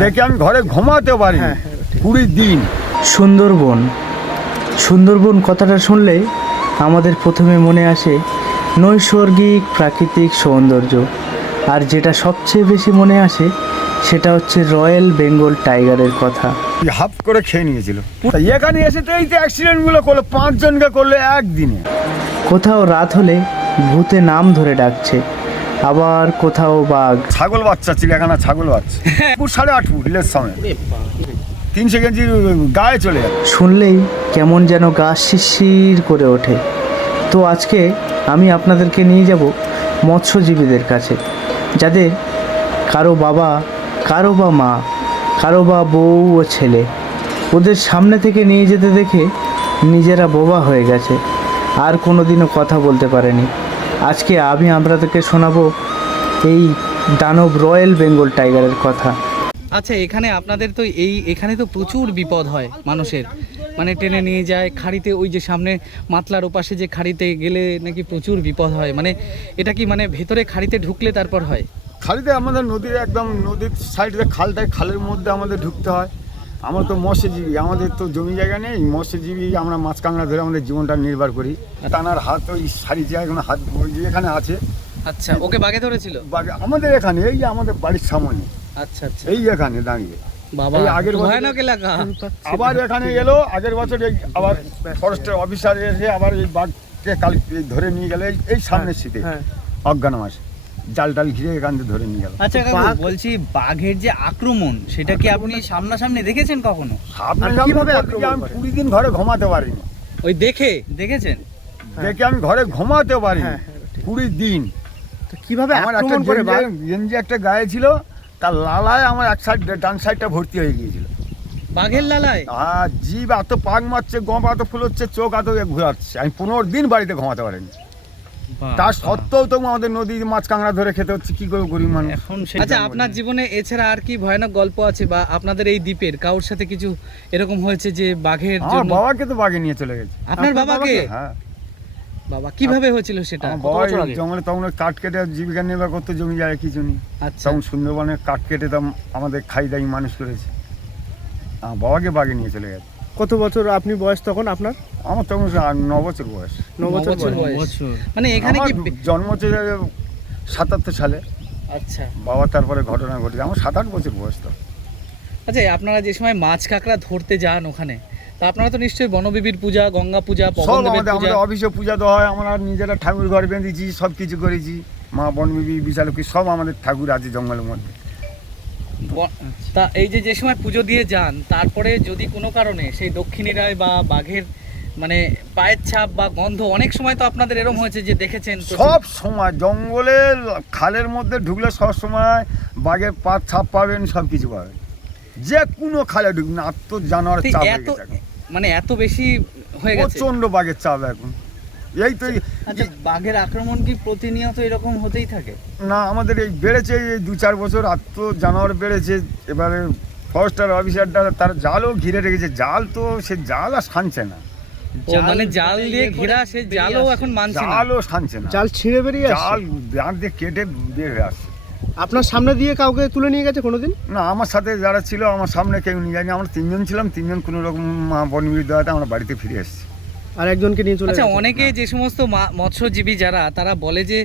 দেখে আমি ঘরে ঘুমাতে পারি 20 দিন। সুন্দরবন, সুন্দরবন কথাটা শুনলে আমাদের প্রথমে মনে আসে নৈসর্গিক প্রাকৃতিক সৌন্দর্য, আর যেটা সবচেয়ে বেশি মনে আসে সেটা হচ্ছে রয়্যাল বেঙ্গল টাইগারের কথা। হাফ করে খেয়ে নিয়েছিল। এখানে এসে তো এই যে অ্যাক্সিডেন্টগুলো করলো, 5 জনকে করলো একদিনে। কোথাও রাত হলে ভূতে নাম ধরে ডাকছে, আবার কোথাও বাঘ। ছাগল বাচ্চা, চিড়িয়াখানা ছাগল বাচ্চা 8.5 ফুট হিলের সামনে 300 কেজি গায়ে চলে যায়। শুনলেই কেমন যেন গা শিরশির করে ওঠে। তো আজকে আমি আপনাদেরকে নিয়ে যাব মৎস্যজীবীদের কাছে, যাদের কারো বাবা, কারো বা মা, কারো বা বউ ও ছেলে ওদের সামনে থেকে নিয়ে যেতে দেখে নিজেরা বোবা হয়ে গেছে, আর কোনোদিনও কথা বলতে পারেনি। আজকে আমি আপনাদেরকে শোনাবো এই দানব রয়্যাল বেঙ্গল টাইগারের কথা। আচ্ছা, এখানে আপনাদের তো এখানে তো প্রচুর বিপদ হয় মানুষের, মানে টেনে নিয়ে যায় খাড়িতে, ওই যে সামনে মাতলার ওপাশে যে খাড়িতে গেলে নাকি প্রচুর বিপদ হয়, মানে এটা কি মানে ভেতরে খাড়িতে ঢুকলে তারপর হয়? খালিতে আমাদের নদীর একদম নদীর সাইডে খালটায়, খালের মধ্যে আমাদের ঢুকতে হয়। আমরা তো মৎস্যজীবী, আমাদের তো জমি জায়গা নেই, মৎস্যজীবী আমরা মাছ কাঁকড়া ধরে আমাদের জীবনটা নির্ভর করি। টানার হাত ওই সারি জায়গা হাত ওই যে এখানে আছে। আচ্ছা, ওকে বাগে ধরেছিল? আমাদের এখানে এই যে আমাদের বাড়ির সামনে, আচ্ছা আচ্ছা, এই এখানে দাঁড়িয়ে। বাবা এই আগের বছর ভয়ানক এলাকা। আবার এখানে এলো আগের বছর, এই আবার ফরেস্টের অফিসার এসে আবার এই বাঘকে কাল ধরে নিয়ে গেলে এই সামনের শীতে অজ্ঞান মাসে জাল টাল ঘিরে এখান থেকে ধরে নিয়ে গেল। আচ্ছা কাকু, বলছি বাঘের যে আক্রমণ সেটা কি আপনি সামনাসামনি দেখেছেন কখনো? কিভাবে আমি 20 দিন ঘরে ঘুমাতে পারিনি। ওই দেখেছেন? দেখে আমি ঘরে ঘুমাতে পারিনি 20 দিন। কিভাবে আমার একটা গেঞ্জি একটা গায়ে ছিল, তার লালায় আমার এক সাইড ডান সাইডটা ভর্তি হয়ে গিয়েছিল বাঘের লালায়। হ্যাঁ, জিভ এত পাক মারছে, গম এত ফুলোচ্ছে, চোখ এত ঘুরাচ্ছে, আমি 15 দিন বাড়িতে ঘুমাতে পারিনি। তার সত্ত্বেও তো আমাদের নদীর মাছ কাঁকড়া ধরে খেতে হচ্ছে, কি করে গরিব মানুষ। আচ্ছা, আপনার জীবনে এছাড়া আর কি ভয়ানক গল্প আছে, বা আপনাদের এই দ্বীপের কারোর সাথে কিছু এরকম হয়েছে যে বাঘের আমার জন্য? বাবাকে তো বাঘে নিয়ে চলে গেছে। আপনার বাবাকে? হ্যাঁ। বাবা, কিভাবে হয়েছিল সেটা? আমার বাবা জঙ্গলে তখন কাঠ কেটে জীবিকা নির্বাহ করতে, জমি জায়গা কিছু নেই। আচ্ছা, তখন সুন্দরবনের কাঠ কেটে তো আমাদের খাই দাই মানুষ করেছে। আমার বাবাকে বাঘে নিয়ে চলে গেছে। কত বছর আপনি বয়স তখন আপনার? আমার তখন 9 বছর বয়স। 9 বছর বয়স। মানে এখানে কি জন্ম হচ্ছে 77 সালে। আচ্ছা বাবা তারপরে ঘটনা ঘটেছে, আমার 7-8 বছর বয়স তো। আচ্ছা, আপনারা যে সময় মাছ কাঁকড়া ধরতে যান ওখানে, তা আপনারা তো নিশ্চয়ই বনবিবির পূজা, গঙ্গা পূজা, সব পবনদেবের পূজা। আমাদের অফিসে পূজা দেওয়া হয়, আমরা নিজেরা ঠাকুর ঘর বেঁধেছি, সব কিছু করেছি। মা বনবিবি, বিশালক্ষী সব আমাদের ঠাকুর আছে জঙ্গলের মধ্যে। তা এই যে সময় পুজো দিয়ে যান, তারপরে যদি কোনো কারণে সেই দক্ষিণী রায় বা বাঘের মানে পায়ের ছাপ বা গন্ধ, অনেক সময় তো আপনাদের এরকম হয়েছে যে দেখেছেন? সব সময় জঙ্গলের খালের মধ্যে ঢুকলে সব সময় বাঘের পা ছাপ পাবেন, সব কিছু পাবেন। যে কোনো খালে ঢুকবেন, আর তো জানোয়ার চাপ হয়ে গেছে এখন। মানে এত বেশি হয়ে গেছে? প্রচণ্ড বাঘের চাপ এখন। এই তো আচ্ছা, বাঘের আক্রমণ কি প্রতিনিয়ত এরকম হতেই থাকে? না, আমাদের এই বেড়েছে এই 2-4 বছর, আর তো জানোয়ার বেড়েছে। এবারে ফরেস্টার অফিসারটা তার জালও ঘিরে রেখেছে, জাল তো সে জাল আর শানছে না। মানে জাল দিয়ে ঘেরা, সে জালও এখন মানছে না, জালও শানছে না, জাল ছিঁড়ে বেরিয়ে আসছে, জাল দাঁত দিয়ে কেটে বের হয়ে আসছে। আপনার সামনে দিয়ে কাউকে তুলে নিয়ে গেছে কোনোদিন? না, আমার সাথে যারা ছিল আমার সামনে কেউ নিয়ে যায়নি। আমরা 3 জন ছিলাম, 3 জন কোনো রকম বনবিবির দেওয়াতে আমরা বাড়িতে ফিরে এসেছি। আর একজনকে নিয়ে চলে আচ্ছা, গেছে। অনেকে যে সমস্ত মৎস্যজীবী যারা, তারা বলে যে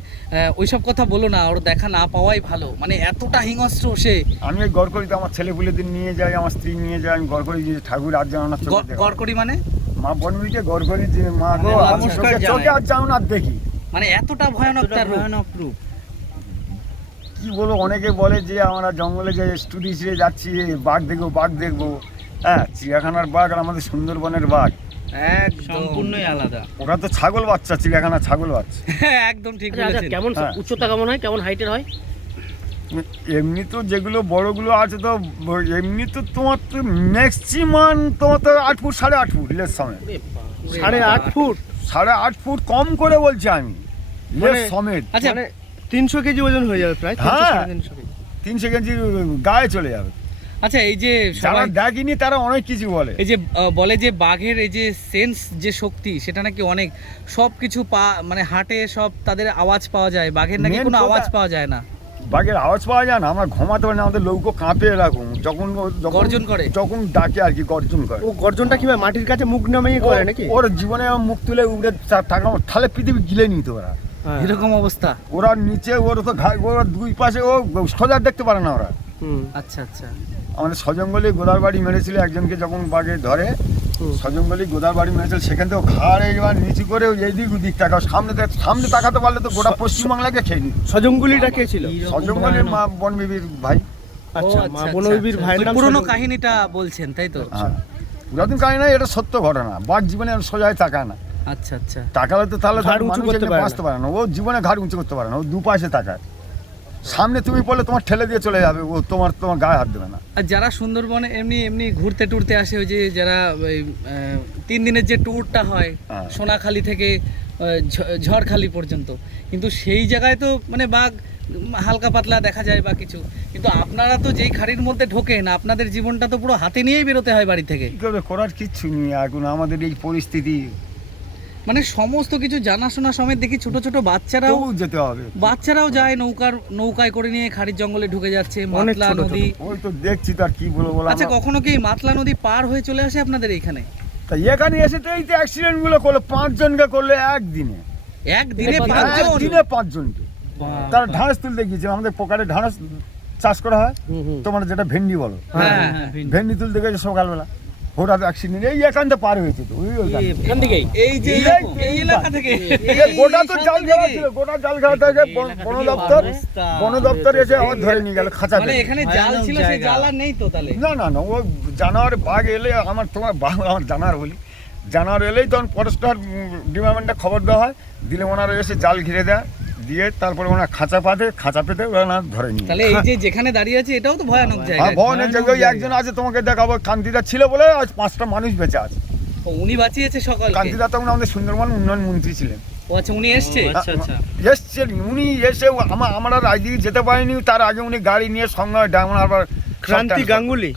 ওইসব কথা বলো না, ওর দেখা না পাওয়াই ভালো, মানে এতটা হিংস্র সে। আমি এই গড়করিতে আমার ছেলেপুলেদের নিয়ে যাই, আমার স্ত্রী নিয়ে যাই, আমি গড়করি যে ঠাকুর আর জানো না। গড়করি মানে মা বনবিবিকে গড়করি যে মা গো, আমি চোখে আর জানো না দেখি, মানে এতটা ভয়ানক তার রূপ। কি বলবো, অনেকে বলে যে আমরা জঙ্গলে যে স্টুডি হিসেবে যাচ্ছি, বাঘ দেখবো বাঘ দেখবো। হ্যাঁ, চিড়িয়াখানার বাঘ আর আমাদের সুন্দরবনের বাঘ সম্পূর্ণই আলাদা। ওরা তো ছাগল বাচ্চা, চিড়িয়াখানা ছাগল বাচ্চা। একদম ঠিক বলেছেন। কেমন উচ্চতা কেমন হয়, কেমন হাইটের হয়? এমনি তো যেগুলো বড়গুলো আছে তো এমনি তো তোমার তো ম্যাক্সিমাম তোমার তো 8 ফুট 8.5 ফুট লেস সমেত। 8.5 ফুট? 8.5 ফুট কম করে বলছি আমি, লেস সমেত। আচ্ছা, মানে 300 কেজি ওজন হয়ে যাবে প্রায়। হ্যাঁ, 300 কেজি 300 কেজি গায়ে চলে যাবে। আচ্ছা, এই যে যারা দেখিনি তারা অনেক কিছু বলে, এই যে বলে যে বাঘের এই যে সেন্স যে শক্তি, সেটা নাকি অনেক, সব কিছু মানে হাটে সব তাদের আওয়াজ পাওয়া যায়, বাঘের নাকি কোনো আওয়াজ পাওয়া যায় না। বাঘের আওয়াজ পাওয়া যায় না, আমরা ঘুমাতে পারি না, আমাদের লৌকো কাঁপে এরকম, যখন গর্জন করে? যখন ডাকে আর কি গর্জন করে। ও গর্জনটা কিভাবে মাটির কাছে মুখ নামিয়ে করে নাকি? ওর জীবনে মুখ তুলে উঠে টাকা তাহলে পৃথিবী গিলে নিত ওরা। হ্যাঁ। এরকম অবস্থা? ওরা নিচে ওর তো ওরা দুই পাশে ও সোজা দেখতে পারে না ওরা। হুম। আচ্ছা আচ্ছা। আমাদের সজঙ্গলি গোদার বাড়ি মেরেছিল একজনকে, যখন বাঘে ধরে সজঙ্গলি গোদার বাড়ি মেরেছিল, সেখান থেকে ঘাড় এইবার নিচু করে এইদিক ওদিক তাকাও, সামনে তাকাতে পারলে তো গোটা পশ্চিমবাংলাকে খেয়ে নিত। সজঙ্গুলিটা কে ছিল? সজঙ্গলির মা বনবিবির ভাই। আচ্ছা, মা বনবিবির ভাইয়ের নাম পুরনো সজঙ্গলি। কাহিনীটা বলছেন তাই তো? হ্যাঁ, পুরাতন কাহিনী না, এটা সত্য ঘটনা। বাঘ জীবনে সোজায় তাকায় না, আচ্ছা আচ্ছা। তাকালে তো তাহলে ঘাড় উঁচু করতে পারে না। বাঁচতে পারে না। ও জীবনে ঘাড় উঁচু করতে পারে না, ও দুপাশে তাকায়। সামনে তুমি পড়লে তোমার ঠেলে দিয়ে চলে যাবে, ও তোমার গায়ে হাত দেবে না। আর যারা সুন্দরবনে এমনি এমনি ঘুরতে টুরতে আসে, ওই যে যারা ওই 3 দিনের যে ট্যুরটা হয় হ্যাঁ। সোনাখালি থেকে ঝড়খালি পর্যন্ত, কিন্তু সেই জায়গায় তো মানে বাঘ হালকা পাতলা দেখা যায় বা কিছু, কিন্তু আপনারা তো যেই খাড়ির মধ্যে ঢোকেন, আপনাদের জীবনটা তো পুরো হাতে নিয়েই বেরোতে হয় বাড়ি থেকে। কি করে, করার কিচ্ছু নেই এখন আমাদের এই পরিস্থিতি। মানে সমস্ত কিছু জানাশোনা সমেত দেখি ছোট ছোট বাচ্চারাও তবু যেতে হবে। যায় নৌকায় করে নিয়ে খাড়ির জঙ্গলে ঢুকে যাচ্ছে, অনেক মাতলা ছোট ছোট। নদী। ওই তো দেখছি, তো আর কি বলবো বলো। আচ্ছা, কখনো কি মাতলা নদী পার হয়ে চলে আসে আপনাদের এইখানে? তা এখানে এসে তো এই যে অ্যাক্সিডেন্ট গুলো করলো, 5 জনকে করলো একদিনে। একদিনে 5 জন? একদিনে 5 জনকে। তারা ঢাঁড়স তুলতে গিয়েছে, আমাদের পোকারে ঢাঁড়স চাষ করা হয়, তোমার যেটা ভেন্ডি বলো, হ্যাঁ হ্যাঁ। ভেন্ডি তুলতে গেছে সকালবেলা, হঠাৎ অ্যাক্সিডেন্ট এই এখানটা পার হয়েছে। তো এখান থেকেই এই যে এই এলাকা থেকে গোটা তো জাল ঘেরা ছিল, গোটা জাল ঘেরা থেকে বন দপ্তর এসে আবার ধরে নিয়ে গেল খাঁচা। মানে এখানে জাল ছিল, সেই জাল আর নেই তো তাহলে? না ও জানোয়ার বাঘ এলে আমার জানোয়ার বলি, জানোয়ার এলেই তখন ফরেস্টার ডিপার্টমেন্টে খবর দেওয়া হয়, দিলে ওনারা এসে জাল ঘিরে দেয়, দিয়ে তারপরে ওনারা খাঁচা পেতে ওরা ধরে নিয়ে। তাহলে এই যে যেখানে দাঁড়িয়ে আছে এটাও তো ভয়ানক জায়গা। হ্যাঁ, ভয়ানক জায়গা। ওই একজন আছে, তোমাকে দেখাবো, কান্তিদা ছিল বলে আজ 5টা মানুষ বেঁচে আছে। উনি বাঁচিয়েছে সকালকে? কান্তিদা তখন আমাদের সুন্দরবন উন্নয়ন মন্ত্রী ছিলেন। ও আচ্ছা, উনি এসছে? আচ্ছা আচ্ছা। এসছেন উনি, এসে আমরা রাজদিকে যেতে পারিনি, তার আগে উনি গাড়ি নিয়ে সঙ্গে ডায়মন্ড হারবার ক্রান্তি গাঙ্গুলি।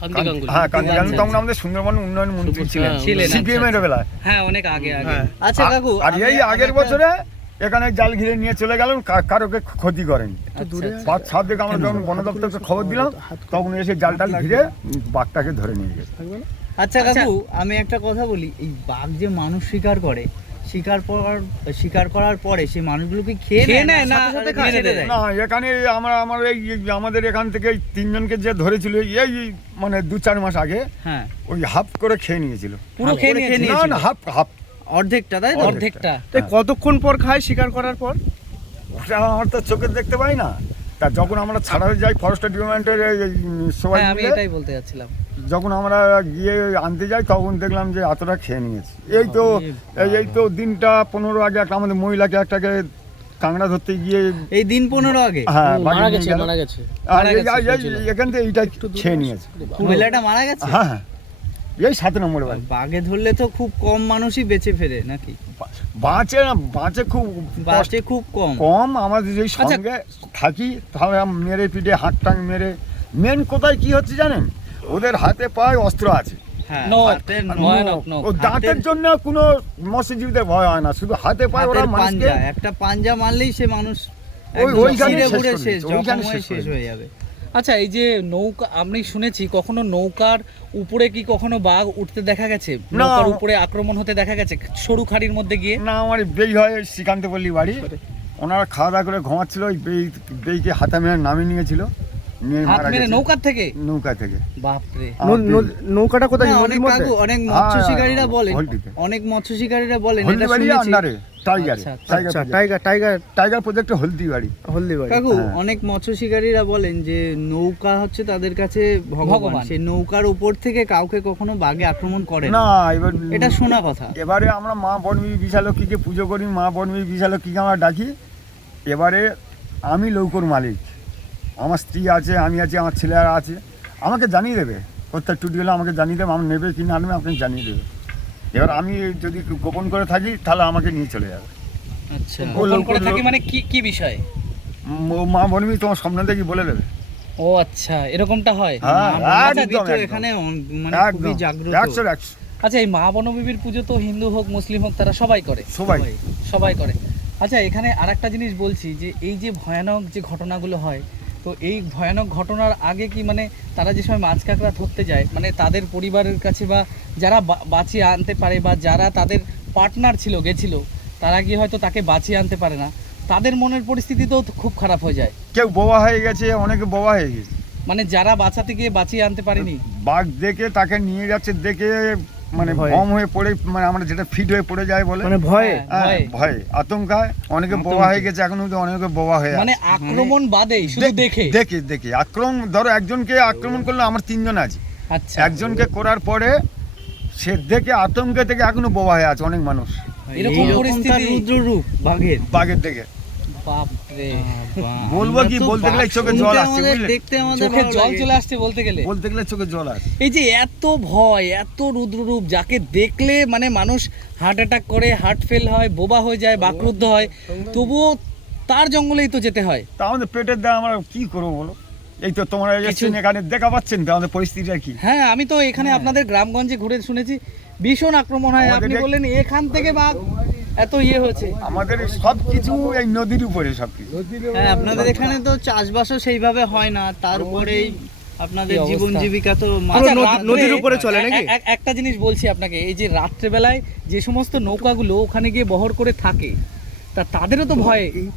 হ্যাঁ, কান্তি গাঙ্গুলি তখন আমাদের সুন্দরবন উন্নয়ন মন্ত্রী ছিলেন সিপিএম এর বেলায়। হ্যাঁ, অনেক আগে। হ্যাঁ। আচ্ছা কাকু, আর এই আগের বছরে এখানে জাল ঘিরে নিয়ে চলে গেলেন, কারোকে ক্ষতি করেন। 5-7 দিকে আমরা যখন বন দপ্তরকে খবর দিলাম, তখন এসে জালটা ঘিরে বাঘটাকে ধরে নিয়ে গেছে। আচ্ছা কাকু, আমি একটা কথা বলি, এই বাঘ যে মানুষ শিকার করে, শিকার করার পরে সেই মানুষগুলোকে খেয়ে নেয় না সাথে সাথে মেরে দেয়? না, এখানে আমাদের এখান থেকে 3 জনকে যে ধরেছিল এই মানে 2-4 মাস আগে, হ্যাঁ, ওই হাফ করে খেয়ে নিয়েছিল। পুরো খেয়ে নিয়েছিল? না, হাফ অর্ধেকটা, তাই তো? অর্ধেকটা। তাই কতক্ষণ পর খায় শিকার করার পর? ওটা আমার তো চোখে দেখতে পাই না। তা যখন আমরা ছাড়াতে যাই ফরেস্টার ডিপার্টমেন্টের সবাই হ্যাঁ, আমি মিলে, এটাই বলতে যাচ্ছিলাম। যখন আমরা গিয়ে আনতে যাই তখন দেখলাম যে এতটা খেয়ে নিয়েছে। এই তো দিনটা 15 আগে একটা আমাদের মহিলাকে একটাকে কাঁকড়া ধরতে গিয়ে, এই দিন 15 আগে? হ্যাঁ, মারা গেছে। আর এখান থেকে এইটা খেয়ে নিয়েছে। মহিলাটা মারা গেছে? হ্যাঁ, এই 7 নম্বর বাড়ি। বাঘে ধরলে তো খুব কম মানুষই বেঁচে ফেরে নাকি? বাঁচে খুব বাঁচে খুব কম। আমাদের যেই সঙ্গে থাকি, তাহলে মেরে পিঠে হাত টাং মেরে। মেন কোথায় কি হচ্ছে জানেন, ওদের হাতে পায়ে অস্ত্র আছে। হ্যাঁ, নখ, হাতের ভয়ানক নখ। ও দাঁতের জন্য কোনো মৎস্যজীবীদের ভয় হয় না, শুধু হাতে পায়ে ওরা হাতের মানুষকে পাঞ্জা, একটা পাঞ্জা মারলেই সে মানুষ ওইখানে ছিঁড়ে শেষ পুড়ে করে শেষ, দিচ্ছে, ওইখানে জখম হয়ে শেষ শেষ করে হয়ে যাবে। আচ্ছা, এই যে নৌকা, আমি শুনেছি কখনো নৌকার উপরে কি কখনো বাঘ উঠতে দেখা গেছে? না। নৌকার উপরে আক্রমণ হতে দেখা গেছে সরু খাড়ির মধ্যে গিয়ে? না, আমার বেই হয় শ্রীকান্ত পল্লী বাড়ি, ওনারা খাওয়া দাওয়া করে ঘুমাচ্ছিল, ওই বেইকে হাতে মেরে নামিয়ে নিয়েছিল, নিয়ে হাত মারা মেরে গেছে নৌকার থেকে? নৌকা থেকে। বাপরে। নৌকাটা কোথায়? না, নদীর মধ্যে? অনেক মৎস্য শিকারীরা বলেন, হলদিতে। অনেক মৎস্য শিকারীরা বলেন, এটা হলদিবাড়ি শুনেছি আন্ডারে টাইগারে, আচ্ছা, আচ্ছা, টাইগার টাইগার প্রজেক্টে হলদিবাড়ি। হলদিবাড়ি। কাকু, হ্যাঁ। অনেক মৎস্য শিকারীরা বলেন যে নৌকা হচ্ছে তাদের কাছে ভগবান, ভগবান। সেই নৌকার উপর থেকে কাউকে কখনো বাঘে আক্রমণ করে না, না, এবার এটা শোনা কথা। এবারে আমরা মা বনবী বিশালক্ষীকে পুজো করি, মা বনবী বিশালক্ষীকে আমরা ডাকি। এবারে আমি লৌকোর মালিক, আমার স্ত্রী আছে, আমি আছি, আমার ছেলেরা আছে, আমাকে জানিয়ে দেবে প্রত্যেক টুটি হলে আমাকে জানিয়ে দেবে, আমার নেবে কি না নেবে আপনাকে জানিয়ে দেবে। এবার আমি যদি গোপন করে থাকি তাহলে আমাকে নিয়ে চলে যাবে। আচ্ছা, গোপন করে থাকি মানে কি বিষয়? মা বনবী তোমার স্বপ্ন দেখি বলে দেবে। ও আচ্ছা, এরকমটা হয়? হ্যাঁ, মানবী একদম, তো একদম। এখানে মানে খুবই একদম জাগ্রত। 100 আচ্ছা, এই মা বনবিবির পুজো তো হিন্দু হোক মুসলিম হোক তারা সবাই করে? সবাই। সবাই করে। আচ্ছা, এখানে আরেকটা জিনিস বলছি, যে এই যে ভয়ানক যে ঘটনাগুলো হয়, তো এই ভয়ানক ঘটনার আগে কি মানে তারা যে সময় মাছ কাঁকড়া ধরতে যায় মানে তাদের পরিবারের কাছে বা যারা বাঁচিয়ে আনতে পারে বা যারা তাদের পার্টনার ছিল গেছিল তারা গিয়ে হয়তো তাকে বাঁচিয়ে আনতে পারে না, তাদের মনের পরিস্থিতি তো খুব খারাপ হয়ে যায়। কেউ বোবা হয়ে গেছে, অনেকে বোবা হয়ে গেছে। মানে যারা বাঁচাতে গিয়ে বাঁচিয়ে আনতে পারেনি, বাঘ দেখে তাকে নিয়ে যাচ্ছে দেখে মানে ভয়ে। ভম হয়ে পড়ে, মানে আমরা যেটা ফিট হয়ে পড়ে যায় বলে মানে ভয়ে হ্যাঁ, হ্যাঁ, ভয়ে আতঙ্কায় অনেকে বোবা হয়ে গেছে, এখন অবধি অনেকে বোবা হয়ে মানে আছে। আক্রমণ বাদেই শুধু দেখে। দেখে দেখে আক্রমণ, ধরো একজনকে আক্রমণ করলে আমার 3 জন আছে, আচ্ছা, একজনকে করার পরে সে দেখে আতঙ্কে থেকে এখনো বোবা হয়ে আছে অনেক মানুষ এরকম তার পরিস্থিতি রুদ্র রূপ বাঘের। বাঘের দেখে। বাপরে, বলবো কি, বলতে গেলে চোখে জল আসছে, বুঝলে? দেখতে আমাদের চোখে ভালো জল লাগে। চলে আসছে বলতে গেলে। বলতে গেলে চোখে জল আসছে। এই যে এত ভয়, এত রুদ্ররূপ, যাকে দেখলে মানে মানুষ হার্ট অ্যাটাক করে, হার্ট ফেল হয়, বোবা হয়ে যায়, বাকরুদ্ধ হয়, তবুও তার জঙ্গলেই তো যেতে হয়। তা আমাদের পেটের দাম আমরা কি করবো বলো? এই তো তোমরা এসেছেন এখানে, দেখা পাচ্ছেন তো আমাদের পরিস্থিতিটা কি। হ্যাঁ, আমি তো এখানে আপনাদের গ্রামগঞ্জে ঘুরে শুনেছি ভীষণ আক্রমণ হয়। আমাদের আপনি বললেন এখান থেকে বাঘ এত হয়েছে। আমাদের সব কিছু এই নদীর উপরে সব কিছু। হ্যাঁ, আপনাদের এখানে তো চাষবাসও সেইভাবে হয় না, তারপরেই আপনাদের কি অবস্থা? জীবন জীবিকা তো আচ্ছা, নদী- রাত্রে- নদীর উপরে চলে নাকি? একটা জিনিস বলছি আপনাকে, এই যে রাত্রেবেলায় যে সমস্ত নৌকাগুলো ওখানে গিয়ে বহর করে থাকে, তা তাদেরও তো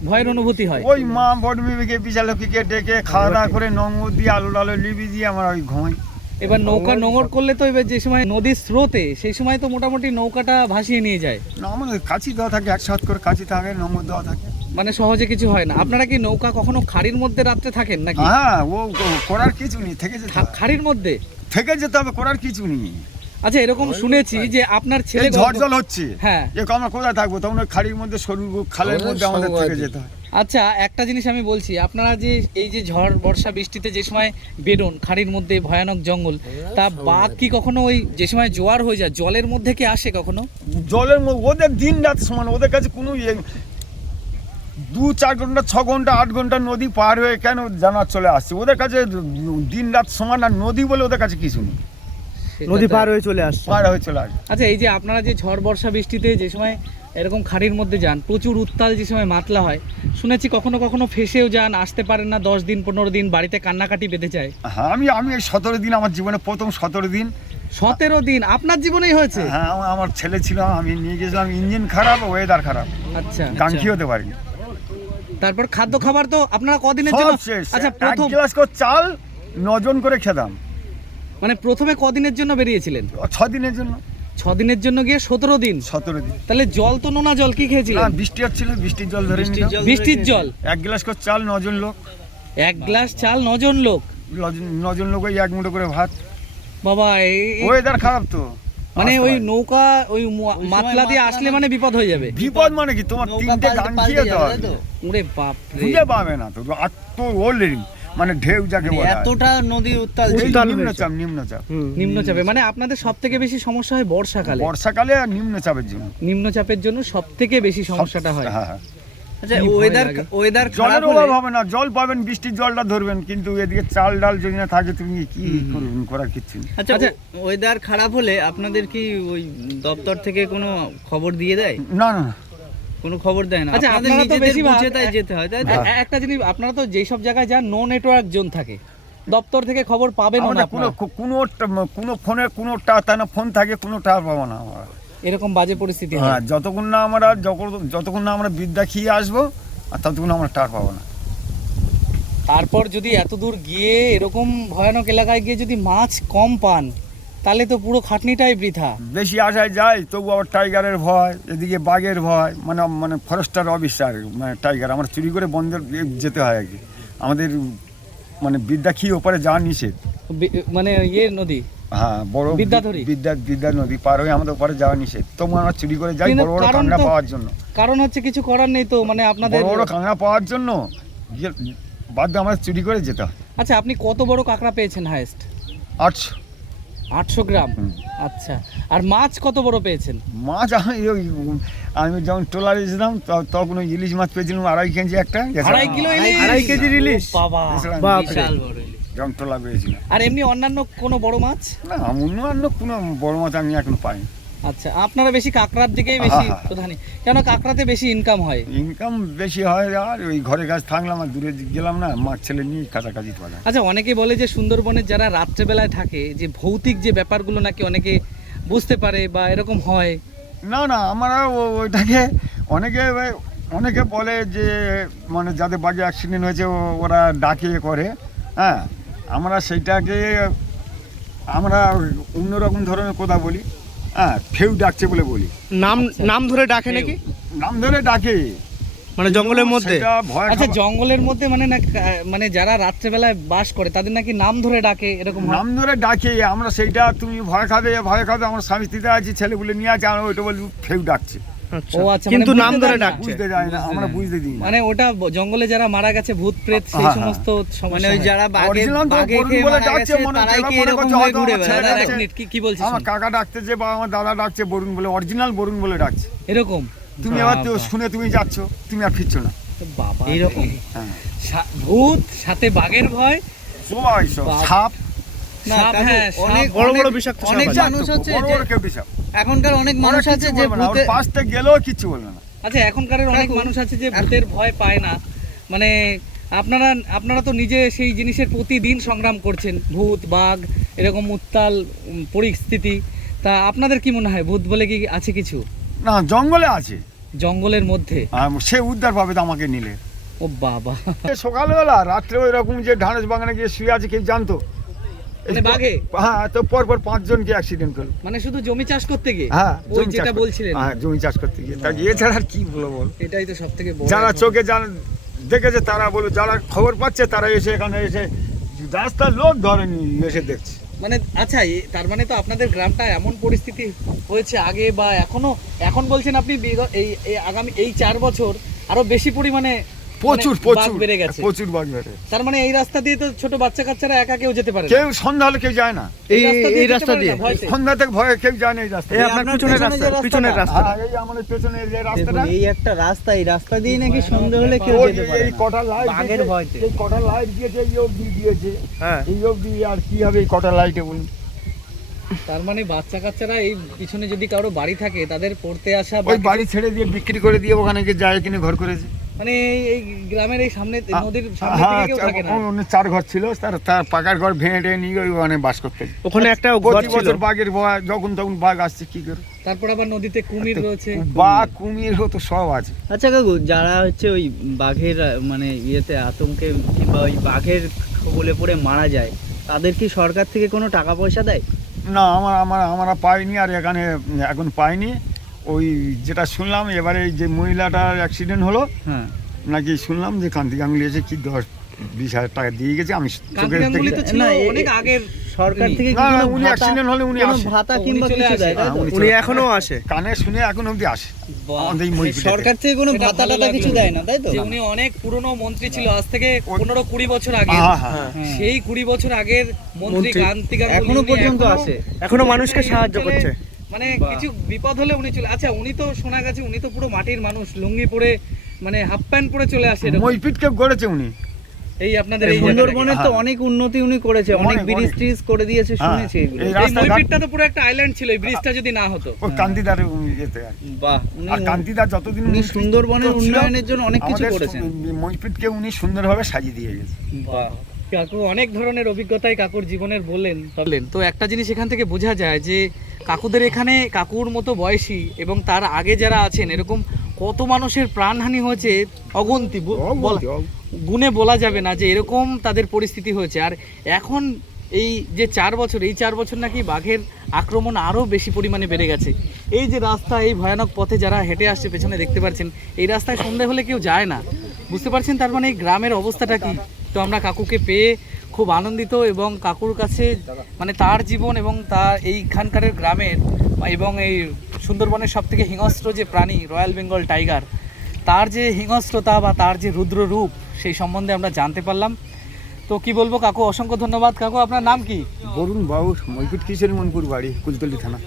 ভয়ের অনুভূতি হয়। ওই মা বড়মিকে বিশালক্ষীকে ডেকে খাওয়া দাওয়া করে নোংর দিয়ে আলু ডালু লিবি দিয়ে আমরা ওই ঘুমাই। এবার নৌকা নোঙর করলে তো এবার যে সময় নদীর স্রোতে সেই সময় তো মোটামুটি নৌকাটা ভাসিয়ে নিয়ে যায়, না আমাদের কাছি দেওয়া থাকে, 1 করে কাছি থাকে, নোংর দেওয়া থাকে। মানে সহজে কিছু হয় না। আপনারা কি নৌকা কখনো খাড়ির মধ্যে রাত্রে থাকেন নাকি? হ্যাঁ, ও করার কিছু নেই, থেকে যেতে হবে। খাড়ির মধ্যে? থেকে যেতে হবে, করার কিছু নেই। আচ্ছা, এরকম শুনেছি যে আপনার ছেলে এই ঝড় জল হচ্ছে, হ্যাঁ, এ আমরা কোথায় থাকবো? তখন ওই খাড়ির মধ্যে, সরু খালের মধ্যে আমাদের থেকে যেতে হয়। আচ্ছা, একটা জিনিস আমি বলছি, আপনারা যে এই যে ঝড় বর্ষা বৃষ্টিতে যে সময় বেরোন খাড়ির মধ্যে, ভয়ানক জঙ্গল, তা বাঘ কি কখনো ওই যে সময় জোয়ার হয়ে যায় জলের মধ্যে কি আসে কখনো? জলের মধ্যে ওদের দিন রাত সমান, ওদের কাছে কোনো 2-4 ঘন্টা, 6 ঘন্টা, 8 ঘন্টা নদী পার হয়ে কেন জানার চলে আসছে, ওদের কাছে দিন রাত সমান। আর নদী বলে ওদের কাছে কিছু নেই, নদী পার হয়ে চলে আসছে। পার হয়ে চলে আসে। আচ্ছা, এই যে আপনারা যে ঝড় বর্ষা বৃষ্টিতে যে সময় এরকম খাড়ির মধ্যে যান, প্রচুর উত্তাল যে সময় মাতলা হয়, শুনেছি কখনো কখনো ফেসেও যান, আসতে পারেন না 10 দিন 15 দিন, বাড়িতে কান্নাকাটি বেঁধে যায়। হ্যাঁ, আমি এই 17 দিন, আমার জীবনে প্রথম 17 দিন। 17 দিন আপনার জীবনেই হয়েছে? হ্যাঁ, আমার ছেলে ছিল, আমি নিয়ে গেছিলাম, ইঞ্জিন খারাপ, ওয়েদার খারাপ, আচ্ছা, গাঙ্কি হতে পারিনি। তারপর খাদ্য খাবার তো আপনারা কদিনের জন্য? সব শেষ। আচ্ছা, 1 প্রথম গ্লাস করে চাল 9 জন করে খেতাম। মানে প্রথমে কদিনের জন্য বেরিয়েছিলেন? 6 দিনের জন্য। 6 দিনের জন্য গিয়ে 17 দিন। 17 দিন। তাহলে জল তো নোনা জল, কি না, খেয়েছিলেন? বৃষ্টি হচ্ছিল, বৃষ্টির জল ধরে বৃষ্টির নিলাম। জল বৃষ্টির জল। 1 গ্লাস করে চাল 9 জন লোক, 1 গ্লাস চাল 9 জন লোক। 9 জন লোক, ওই 1 মুঠো করে ভাত। বাবা, ওয়েদার খারাপ তো, মানে আসতে ওই পারে। নৌকা ওই মাতলা দিয়ে মাতলা আসলে মানে বিপদ হয়ে যাবে। বিপদ মানে কি, তোমার নৌকা 3টে পাল্টে গান পাল্টে খেয়ে যাবে, হবে, তাই তো? ওরে বাপ রে, খুঁজে পাবে না তো। আর তো অলরেডি মানে ঢেউ যাকে বলা হয়। এতটা নদীর উত্তাল এই ছিল। উত্তাল নিম্নচাপ, নিম্নচাপ। নিম্নচাপে মানে আপনাদের সব থেকে বেশি সমস্যা হয় বর্ষাকালে। বর্ষাকালে আর নিম্নচাপের জন্য নিম্নচাপের জন্য সব থেকে বেশি সমস্যাটা হয়। হ্যাঁ, হ্যাঁ। আচ্ছা, কি ভয় ওয়েদার লাগে। ওয়েদার খারাপ জলের হলে অভাব হবে না, জল পাবেন, বৃষ্টির জলটা ধরবেন, কিন্তু এদিকে চাল ডাল যদি না থাকে তুমি কি করবেন, করার কিছু নেই। আচ্ছা, আচ্ছা। ওয়েদার খারাপ হলে আপনাদের কি ওই দপ্তর থেকে কোনো খবর দিয়ে দেয়? না না না। কোনো খবর দেয় না? আচ্ছা, আপনাদের আপনারা তো নিজেদের বেশিরভাগ- বুঝে তাই যেতে হয়, তাই তো? একটা জিনিস, আপনারা তো যেই সব জায়গায় যান নো নেটওয়ার্ক জোন থাকে, দপ্তর থেকে খবর পাবেন না আমাদের আপনারা। কোনো ফোনে কোনোটা তা না, ফোন থাকে কোনোটা পাবো না আমরা। এরকম বাজে পরিস্থিতি হয়। হ্যাঁ, যতক্ষণ না আমরা বিদ্যা খেয়ে আসবো, আর ততক্ষণ আমরা টার পাবো না। তারপর যদি এত দূর গিয়ে এরকম ভয়ানক এলাকায় গিয়ে যদি মাছ কম পান, তাহলে তো পুরো খাটনিটাই বৃথা। বেশি আশায় যায়, তবু আবার টাইগারের ভয়, এদিকে বাঘের ভয়, মানে ফরেস্টার অফিসার, মানে টাইগার আমরা চুরি করে বন্ধের যেতে হয় আর কি। আমাদের মানে বিদ্যা খেয়ে ওপারে যাওয়া নিষেধ। মানে নদী, হ্যাঁ, বড় বিদ্যাধরী। বিদ্যা নদী পার হয়ে আমাদের ওপারে যাওয়া নিষেধ, তবু আমরা চুরি করে যাই কিন্তু বড় বড় কারণ কাঁকড়া তো- পাওয়ার জন্য। কারণ হচ্ছে কিছু করার নেই তো, মানে আপনাদের। বড় বড় কাঁকড়া পাওয়ার জন্য বাধ্য আমরা চুরি করে যেতে হয়। আচ্ছা, আপনি কত বড় কাঁকড়া পেয়েছেন হাইয়েস্ট? 800। 800 গ্রাম। হুম। আচ্ছা, আর মাছ কত বড় পেয়েছেন? মাছ আমি যখন ট্রলারে যেতাম তখন ওই ইলিশ মাছ পেয়েছিলাম 2.5 কেজি একটা। 2.5 কিলো ইলিশ? 2.5 কেজি ইলিশ? বাবা, বাপরে। বিশাল বড় ইলিশ। যখন ট্রলা পেয়েছিলাম। আর এমনি অন্যান্য কোনো বড় মাছ? না, অন্য কোনো বড় মাছ আমি এখন পাই। আচ্ছা, আপনারা বেশি কাঁকড়ার দিকেই বেশি হ্যাঁ, হ্যাঁ। প্রধানী, কেন কাঁকড়াতে বেশি ইনকাম হয়? ইনকাম বেশি হয়, আর ওই ঘরে কাজ থাকলাম আর দূরে গেলাম না, মাছ ছেলে নিয়ে কাছাকাছি পালা। আচ্ছা, অনেকে বলে যে সুন্দরবনের যারা রাত্রেবেলায় থাকে যে ভৌতিক যে ব্যাপারগুলো নাকি অনেকে বুঝতে পারে বা এরকম হয়। না না, আমরা ওইটাকে অনেকে বলে যে মানে যাদের বাগে অ্যাক্সিডেন্ট হয়েছে ওরা ডাকে করে, হ্যাঁ, আমরা সেইটাকে আমরা অন্যরকম ধরনের কথা বলি, হ্যাঁ, ফেউ ডাকছে বলে বলি। নাম ধরে ডাকে নাকি? নাম ধরে ডাকে মানে জঙ্গলের মধ্যে? সেটা ভয় আচ্ছা, খাবার- জঙ্গলের মধ্যে মানে না, মানে যারা রাত্রেবেলায় বাস করে তাদের নাকি নাম ধরে ডাকে এরকম হয়? নাম ধরে ডাকে, আমরা সেইটা তুমি ভয় খাবে আমার স্বামী স্ত্রীতে আছি, ছেলেগুলো নিয়ে আছে, আমরা ওইটা বলি ফেউ ডাকছে, আচ্ছা। ও আচ্ছা, কিন্তু মানে নাম বুঝতে ধরে দেয় না? ডাকছে। বুঝতে যায় না, আমরা বুঝতে দিই না। মানে ওটা জঙ্গলে যারা মারা গেছে ভূত প্রেত সেই হ্যাঁ, সমস্ত মানে সমস্যা ওই হয়। যারা Original তো বাঘে বরুণ খেয়ে বলে মারা ডাকছে, গেছে মনে তারাই হচ্ছে কি মনে এরকম করছে হয়ে হয়তো ঘুরে আমার বেড়ায়? ছেলে দাদা, এক ডাকছে। মিনিট, কি বলছিস? আমার কাকা ডাকতেছে বা আমার দাদা ডাকছে বরুণ বলে, অরিজিনাল বরুণ বলে ডাকছে। এরকম তুমি এবার তো বাবা। শুনে তুমি যাচ্ছ, তুমি আর ফিরছো না। বাবা, এইরকম? হ্যাঁ, ভূত সাথে বাঘের ভয়, সবাই সব বাবা। সাপ, না, সাপ, কাকু, হ্যাঁ, অনেক সাপ, বড় বড় অনেক- বিষাক্ত সাপ অনেক আছে। মানুষ হচ্ছে বড় যে বড় কেউ বিশাপ। এখনকার অনেক ওরা মানুষ কিচ্ছু আছে যে বলবে না, ওর ভূতে পাশ থেকে গেলেও কিচ্ছু বলবে না। আচ্ছা, এখনকার অনেক কাকু, মানুষ আছে যে ভূতের ভয় পায় না, মানে আপনারা তো নিজে সেই জিনিসের প্রতিদিন সংগ্রাম করছেন, ভূত বাঘ এরকম উত্তাল পরিস্থিতি, তা আপনাদের কি মনে হয় ভূত বলে কি আছে কিছু না, জঙ্গলে আছে, জঙ্গলের মধ্যে? আর সে উদ্ধার পাবে তো আমাকে নিলে। ও বাবা, সকালবেলা রাত্রে ওই রকম যে ঢাড়স বাগানে গিয়ে শুয়ে আছে, কেউ জানতো? মানে বাঘে? হ্যাঁ, তো পরপর 5 জনকে অ্যাক্সিডেন্ট করলো। মানে শুধু জমি চাষ করতে গিয়ে? হ্যাঁ, ওই জমি চাষ যেটা করতে- বলছিলেন, হ্যাঁ, জমি চাষ করতে গিয়ে। তা এছাড়া আর কি বলবো বল? এটাই তো সব থেকে বড় যারা এখন। চোখে দেখেছে তারা বলো, যারা খবর পাচ্ছে তারা এসে এখানে এসে রাস্তার লোক ধরেনি এসে দেখছে। মানে আচ্ছা, তার মানে তো আপনাদের গ্রামটা এমন পরিস্থিতি হয়েছে আগে বা এখন বলছেন আপনি এই আগামী এই 4 বছর আরো বেশি পরিমাণে প্রচুর মানে বাঘ প্রচুর বেড়ে গেছে। প্রচুর বাঘ বেড়ে গেছে। তার মানে এই রাস্তা দিয়ে তো ছোট বাচ্চা কাচ্চারা একা কেউ যেতে পারে না? কেউ সন্ধ্যা হলে কেউ যায় না, এই যেতে রাস্তা পারে দিয়ে না ভয়তে? সন্ধ্যা থেকে ভয়ে কেউ যায় না এই রাস্তা। এই আপনার পিছনের পেছনে রাস্তা, যে রাস্তাটা? পিছনের রাস্তা। হ্যাঁ, এই আমাদের পেছনে যে দেখুন, রাস্তাটা, এই একটা রাস্তা, এই রাস্তা দিয়ে নাকি সন্ধ্যা হলে কেউ ওই যেতে পারে এই না। কটা লাইট বাঘের দিয়েছে, ভয়তে। এই কটা লাইট দিয়েছে, এই অবধি দিয়েছে, হ্যাঁ। এই অবধি, আর কি হবে এই কটা লাইটে বলুন? তার মানে বাচ্চা কাচ্চারা এই পিছনে যদি কারো বাড়ি থাকে তাদের পড়তে আসা বা ওই বাড়ি ছেড়ে দিয়ে বিক্রি করে দিয়ে ওখানে গিয়ে যায় কিনে ঘর করেছে। মানে এই গ্রামের এই সামনে নদীর সামনে হ্যাঁ, থেকে কেউ থাকে না? ওখানে 4 ঘর ছিল, তার পাকার ঘর ভেঙে টেঙে নিয়ে ওখানে বাস করতে। ওখানে একটা ঘর প্রতি ছিল। বছর বাঘের ভয়, যখন তখন বাঘ আসছে, কি করে? তারপর আবার নদীতে কুমির রয়েছে। বাঘ কুমির তো সব আছে। আচ্ছা কাকু, যারা হচ্ছে ওই বাঘের মানে ইয়েতে আতঙ্কে কিংবা ওই বাঘের কবলে পড়ে মারা যায়, তাদের কি সরকার থেকে কোনো টাকা পয়সা দেয়? না, আমরা পাইনি, আর এখানে এখন পাইনি। ওই যেটা শুনলাম এবারে এই যে মহিলাটার অ্যাক্সিডেন্ট হলো, হ্যাঁ, নাকি শুনলাম যে কান্তি গাঙ্গুলি এসে কি 10-20 হাজার টাকা দিয়ে গেছে। আমি চোখে কান্তি গাঙ্গুলি তো ছিল না, অনেক আগের। সরকার থেকে কি না, কোনো উনি ভাতা- অ্যাক্সিডেন্ট হলে উনি কোনো আসে, ভাতা উনি কিংবা চলে কিছু আসে। দেয়, তাই তো? উনি উনি এখনো আসে। কানে শুনে এখন অবধি আসে বাহ, আমাদের এই মহিলাটাকে। সরকার থেকে কোনো এটা ভাতা ভালো টাতা কিছু লাগলো। দেয় না, তাই তো? যে উনি অনেক পুরনো মন্ত্রী ছিল, আজ থেকে 15-20 বছর আগে। হ্যাঁ, হ্যাঁ। হ্যাঁ। সেই 20 বছর আগের মন্ত্রী মন্ত্রী কান্তি গাঙ্গুলি এখনো উনি পর্যন্ত এখনো- আসে। এখনো মানুষকে সাহায্য করছে। মানে বাহ। কিছু বিপদ হলে উনি চলে। আচ্ছা, উনি তো শোনা গেছে উনি তো পুরো মাটির মানুষ, লুঙ্গি পরে মানে হাফ প্যান্ট পরে চলে আসে এরকম। মইপিটকে গড়েছে উনি। এই আপনাদের এই এই সুন্দরবনের তো হ্যাঁ। অনেক উন্নতি উনি করেছে, অনেক অনেক, ব্রিজ অনেক। ট্রিজ করে দিয়েছে, হ্যাঁ। শুনেছি এগুলো। এই এই রাস্তাঘাট- মইপিটটা তো পুরো একটা আইল্যান্ড ছিল, এই ব্রিজটা যদি না হতো। ওই কান্তিদার যেতে আর কি। বাহ, আর কান্তিদার যতদিন উনি সুন্দরবনের ছিল, উন্নয়নের জন্য অনেক কিছু আমাদের করেছেন। মইপিটকে উনি সুন্দরভাবে সাজিয়ে দিয়ে গেছে। বাহ, কাকু অনেক ধরনের অভিজ্ঞতাই কাকুর জীবনের বললেন। তো একটা জিনিস এখান থেকে বোঝা যায় যে কাকুদের এখানে কাকুর মতো বয়সী এবং তার আগে যারা আছেন এরকম কত মানুষের প্রাণহানি হয়েছে অগন্তি, গুণে বলা যাবে না যে এরকম তাদের পরিস্থিতি হয়েছে। আর এখন এই যে 4 বছর, এই 4 বছর নাকি বাঘের আক্রমণ আরও বেশি পরিমাণে বেড়ে গেছে। এই যে রাস্তা, এই ভয়ানক পথে যারা হেঁটে আসছে পেছনে দেখতে পাচ্ছেন, এই রাস্তায় সন্ধে হলে কেউ যায় না, বুঝতে পারছেন? তার মানে এই গ্রামের অবস্থাটা কি। তো আমরা কাকুকে পেয়ে খুব আনন্দিত এবং কাকুর কাছে মানে তার জীবন এবং তার এইখানকার গ্রামের এবং এই সুন্দরবনের সবথেকে হিংস্র যে প্রাণী রয়্যাল বেঙ্গল টাইগার, তার যে হিংস্রতা বা তার যে রুদ্র রূপ সেই সম্বন্ধে আমরা জানতে পারলাম। তো কি বলবো কাকু, অসংখ্য ধন্যবাদ। কাকু আপনার নাম কি? বরুণ বাউর, মইপিট কিশোরী মনপুর বাড়ি, কুলতলি থানা।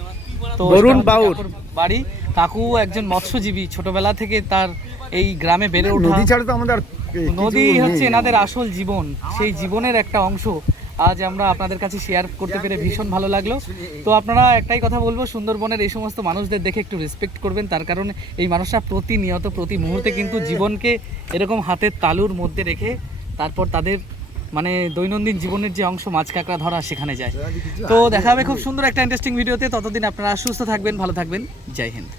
তো বরুণ এটা হচ্ছে বাউর। কাকুর বাড়ি। কাকু একজন মৎস্যজীবী, ছোটবেলা থেকে তার এই গ্রামে বেড়ে ওঠা। নদী ছাড়া তো আমাদের আর কিছু নদী নেই। হচ্ছে এনাদের আসল জীবন, সেই জীবনের একটা অংশ আজ আমরা আপনাদের কাছে শেয়ার করতে পেরে ভীষণ ভালো লাগলো। তো আপনারা একটাই কথা বলবো, সুন্দরবনের এই সমস্ত মানুষদের দেখে একটু রেসপেক্ট করবেন, তার কারণ এই মানুষরা প্রতিনিয়ত প্রতি মুহূর্তে কিন্তু জীবনকে এরকম হাতের তালুর মধ্যে রেখে তারপর তাদের মানে দৈনন্দিন জীবনের যে অংশ মাছ কাঁকড়া ধরা সেখানে যায়। তো দেখা হবে খুব সুন্দর একটা ইন্টারেস্টিং ভিডিওতে। ততদিন আপনারা সুস্থ থাকবেন, ভালো থাকবেন। জয় হিন্দ।